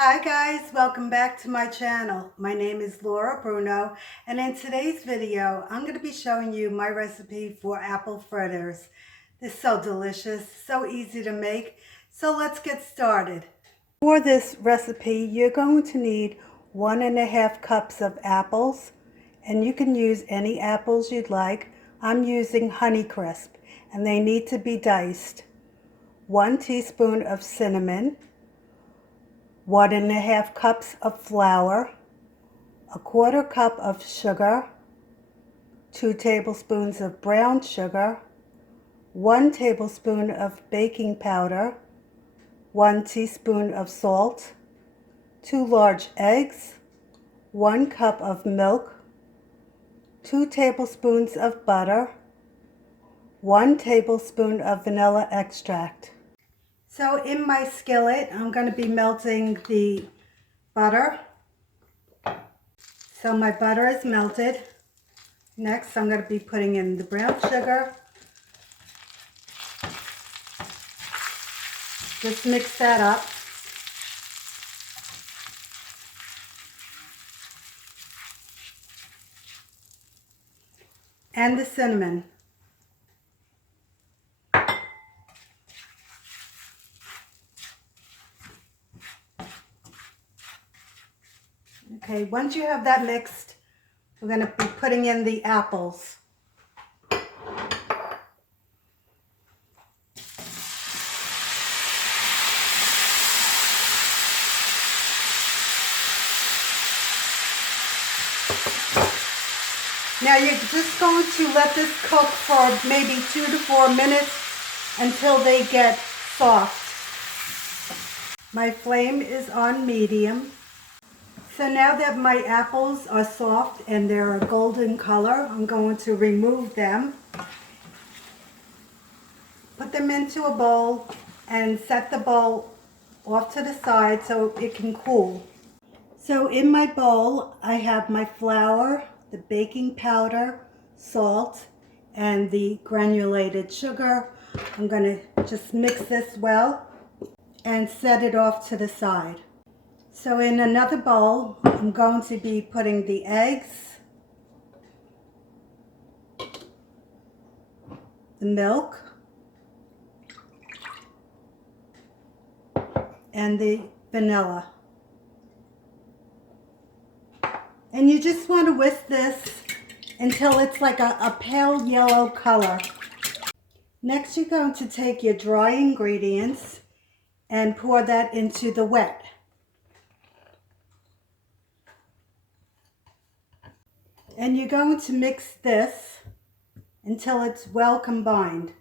Hi guys, welcome back to my channel. My name is Laura Bruno, and in today's video I'm going to be showing you my recipe for apple fritters. This is so delicious, so easy to make, so let's get started. For this recipe you're going to need 1.5 cups of apples, and you can use any apples you'd like. I'm using Honeycrisp and they need to be diced. 1 teaspoon of cinnamon, 1.5 cups of flour, 1/4 cup of sugar, 2 tablespoons of brown sugar, 1 tablespoon of baking powder, 1 teaspoon of salt, 2 large eggs, 1 cup of milk, 2 tablespoons of butter, 1 tablespoon of vanilla extract. So in my skillet, I'm going to be melting the butter. So my butter is melted. Next, I'm going to be putting in the brown sugar. Just mix that up. And the cinnamon. Okay, once you have that mixed, we're going to be putting in the apples. Now you're just going to let this cook for maybe 2 to 4 minutes until they get soft. My flame is on medium. So now that my apples are soft and they're a golden color, I'm going to remove them, put them into a bowl, and set the bowl off to the side so it can cool. So in my bowl, I have my flour, the baking powder, salt, and the granulated sugar. I'm going to just mix this well and set it off to the side. So in another bowl, I'm going to be putting the eggs, the milk, and the vanilla. And you just want to whisk this until it's like a pale yellow color. Next, you're going to take your dry ingredients and pour that into the wet. And you're going to mix this until it's well combined.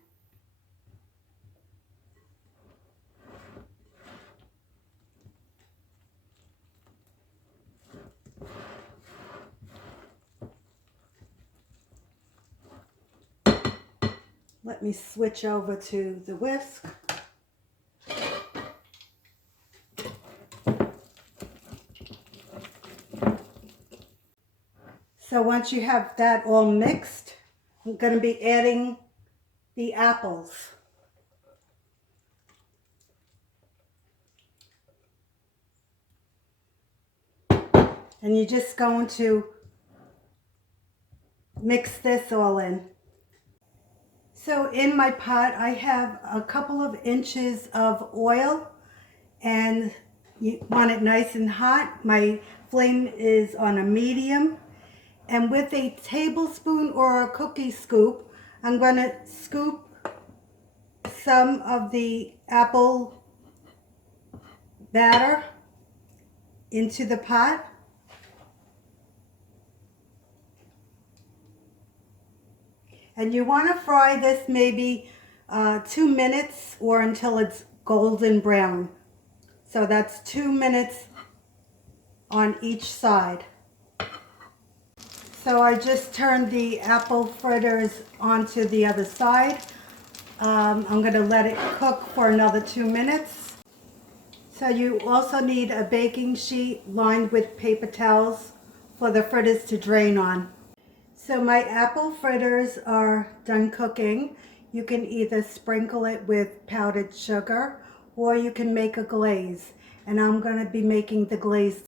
Let me switch over to the whisk. So once you have that all mixed, I'm going to be adding the apples. And you're just going to mix this all in. So in my pot, I have a couple of inches of oil, and you want it nice and hot. My flame is on a medium. And with a tablespoon or a cookie scoop, I'm going to scoop some of the apple batter into the pot. And you want to fry this maybe 2 minutes or until it's golden brown. So that's 2 minutes on each side. So I just turned the apple fritters onto the other side. I'm going to let it cook for another 2 minutes. So you also need a baking sheet lined with paper towels for the fritters to drain on. So my apple fritters are done cooking. You can either sprinkle it with powdered sugar or you can make a glaze. and I'm going to be making the glaze.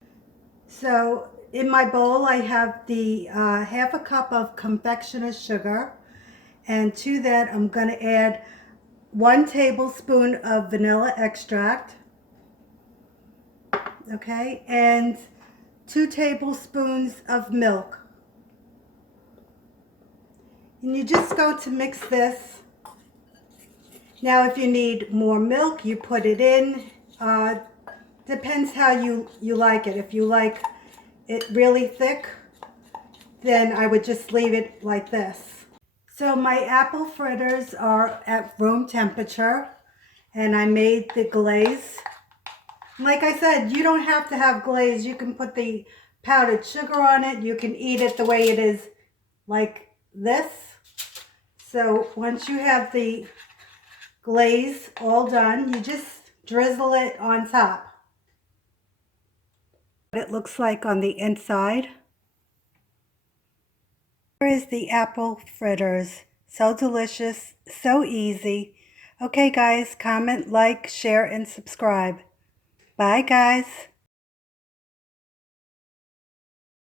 So in my bowl I have the half a cup of confectioner's sugar, and to that I'm going to add 1 tablespoon of vanilla extract, okay, and 2 tablespoons of milk. And you just go to mix this. Now if you need more milk, you put it in. Depends how you like it. If you like it really thick, then I would just leave it like this. So my apple fritters are at room temperature, and I made the glaze. Like I said, you don't have to have glaze. You can put the powdered sugar on it. You can eat it the way it is, like this. So once you have the glaze all done, you just drizzle it on top. What it looks like on the inside. Here is the apple fritters. So delicious, so easy. Okay guys, comment, like, share, and subscribe. Bye guys.